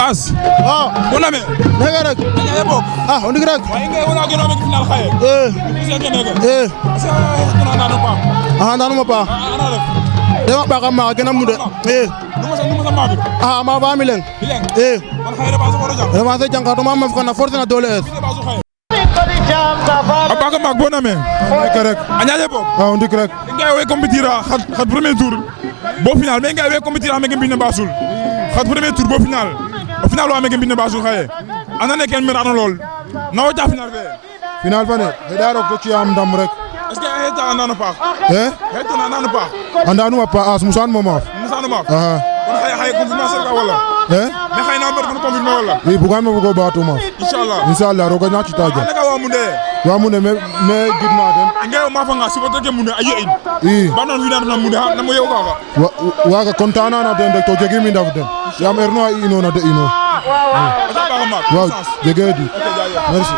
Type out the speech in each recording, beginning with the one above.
As. Boname. Nega rek. Anya bok. On dit rek. Wa inga wona gëno mek final xaye. Nanu pa. Dema ba kam ma gëna mu de. Numa sa mabir. Ma ba mi leng. Man xaye ba so wara jam. Dama se jangatu ma maf kana force na dole es. Abaka mak boname. Nega rek. Anya bok. On dit rek. Inga we compétira xat premier tour. Bo final mais inga we compétira mek mbine basul. Xat premier tour bo final. Au final wa mek mbine basul xaye. Anane ken mer ana lol. Nawo ja final be. Final fane. Hedaro ko ci am ndam rek. Est-ce que heta andano pa? Heta andano pa. Andanu pa as musan momaf. Musan momaf. Hay confirmation ka wala? Mais xay na mbar ko confirmer wala? Bugan mo bugo baatu ma. Inshallah roga na ci taja. Ala ka wa munde me gidma den. Ngay ma fa nga ci wote ke munde ayi in. Banon wi na munde na mo yew ka wa ga kontana na den rek to jegi mi ndaf den. Yam erno ay ino na de ino. Waaw jege di. Merci.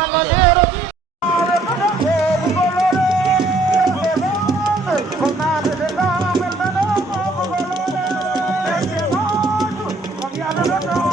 Come on.